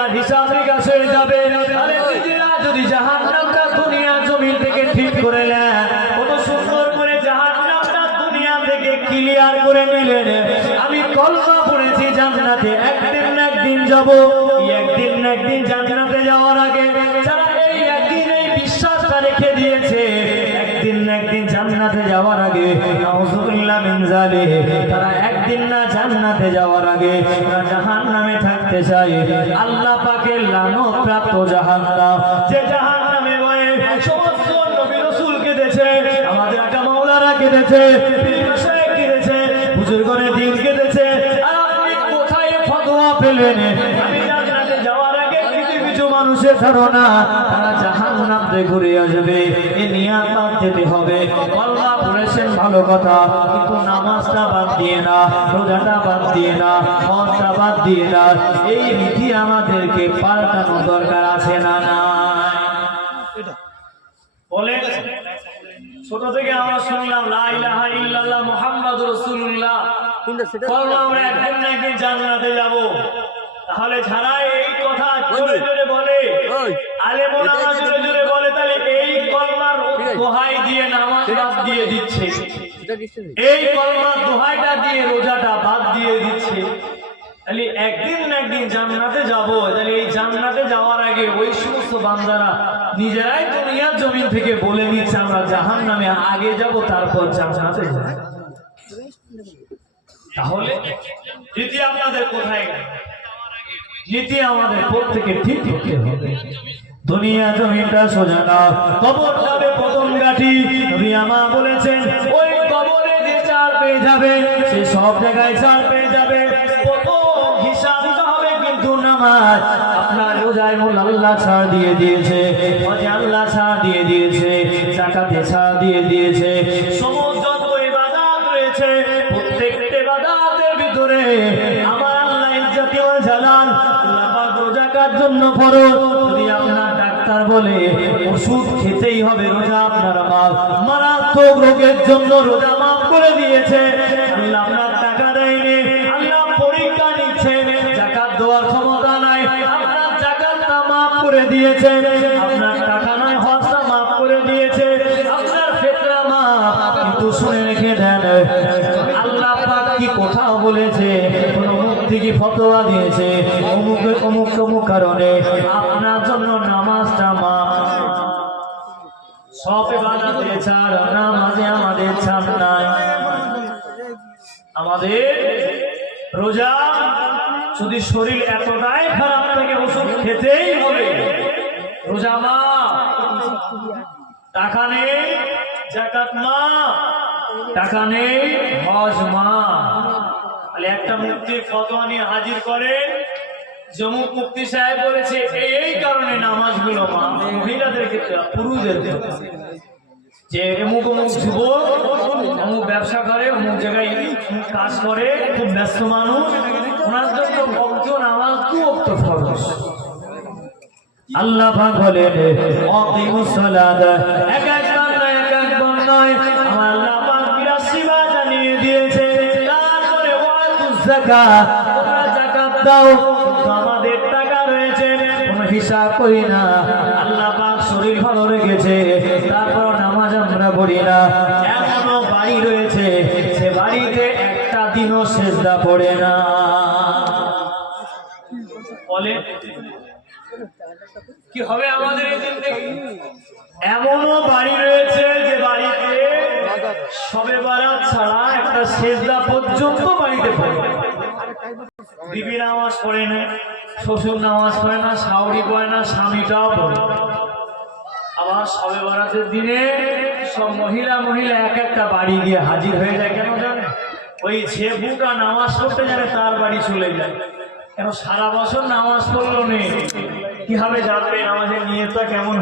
আপনার হিসাব নিকাশ হয়ে যাবে। আরে নিজেরা যদি জাহান্নামটা দুনিয়া জমিন থেকে ঠিক করে নেন কত সুন্দর করে জাহান্নামটা দুনিয়া থেকে ক্লিয়ার করে নিলেন। আমি কলমা পড়েছি জান্নাতে, একদিন না একদিন যাব। একদিন একদিন জান্নাতে যাওয়ার আগে যারা এই একদিন না একদিন জান্নাতে যাওয়ার আগে, নাউজুবিল্লাহ মিন তারা একদিন না জান্নাতে যাওয়ার আগে জাহান্নামে থাকতে চায় আল্লাহ পাকের লানত প্রাপ্ত জাহান্নাম। যে জাহান্নামে বয়ে সমস্ত নবী রাসূল কেঁদেছে আমাদের একটা মাওলানা কেঁদেছে কেঁদেছে দিন কেঁদেছে ধারণা, তারা জাহান্নামতে ঘুরে আসবে, এ নিয়াত যেতে হবে। আল্লাহ বলেছেন ভালো কথা কিন্তু নামাজটা বাদ দিয়ে না রোজাটা বাদ দিয়ে না মনটা বাদ দিয়ে না এই নীতি আমাদেরকে পাল্টানো দরকার আছে না না বলে ছোট থেকে আমরা শুনলাম লা ইলাহা ইল্লাল্লাহ মুহাম্মাদুর রাসূলুল্লাহ। আমরা একদিন না একদিন জান্নাতে যাব। তাহলে যারা এই কথা জোরে জোরে বলে আলেম ওলামা জোরে জোরে বলে তাহলে এই কলমার দোহাই দিয়ে দিয়ে দিচ্ছে। এই কলমার দোহাইটা দিয়ে রোজাটা বাদ দিয়ে দিচ্ছে। তাহলে একদিন না একদিন জান্নাতে যাব। তাহলে এই জান্নাতে যাওয়ার আগে ওই সমস্ত বান্দারা নিজেরাই দুনিয়ার জমিন থেকে বলে নিচ্ছে আমরা জাহান নামে আগে যাব তারপর জান্নাতে যাব। তাহলে নীতি আপনাদের কোথায়? নীতি আমাদের প্রত্যেকে ঠিক করতে হবে? দুনিয়া জমিটা সোজা না। কবর যাবে প্রথম গাঠি। আমা বলেছেন, ওই কবরে যে চার পেয়ে যাবে, সে সব জায়গায় চার পেয়ে যাবে। সমস্ত জন্য বলে, ওষুধ খেতেই হবে রোজা আপনার মাল। মারাত্মক রোগের জন্য রোজা মাফ করে দিয়েছে। টাকা দেয়নি পরীক্ষা দেওয়ার ক্ষমতা নাই করে দিয়েছে। মুক্তি ফতোয়া দিয়েছে। অমুক অমুক অমুক কারণে আপনার জন্য নামাজটা মাফ সব বানাতে ছাড়, নামাজে আমাদের ছাড় নাই। আমাদের রোজা যদি শরীর এতটাই খারাপ থেকে, ওষুধ খেতেই হবে। রোজা মা, টাকা নেই, জাকাত মা, টাকা নেই, হজ মা। হাজির করে। মুক্তি সাহেব বলেছে, এই কারণে মহিলাদের ক্ষেত্রে যে অমুক অমুক যুবক, অমুক ব্যবসা করে, অমুক জায়গায় কাজ করে, খুব ব্যস্ত মানুষ। আল্লাহ বলেন, অকিমুস এক তোমরা যাকাত দাও আমাদের টাকা রয়েছে, কোনো হিসাব করি না। আল্লাহ পাক শরীর ভালো রেখেছে, তারপর নামাজ আমরা পড়ি না। এমনও বাড়ি রয়েছে, সে বাড়িতে একটা দিনও সেজদা পড়ে না। বলে কি হবে আমাদের এমনও বাড়ি রয়েছে যে বাড়িতে সবে বারাত ছাড়া একটা সেজদা পর্যন্ত বাড়িতে পড়ে। বিবি নামাজ পড়ে না, শ্বশুর নামাজ পড়ে না শাওরি পড়ে না, স্বামীটাও পড়ে আবার সবে বারাতের দিনে সব মহিলা মহিলা এক একটা বাড়ি গিয়ে হাজির হয়ে যায়, কেন জানে? ওই যে বুটা নামাজ পড়তে জানে, তার বাড়ি চলে যায়। কেন সারা বছর নামাজ পড়ল নেই কীভাবে জানবে নামাজের নিয়তটা কেমন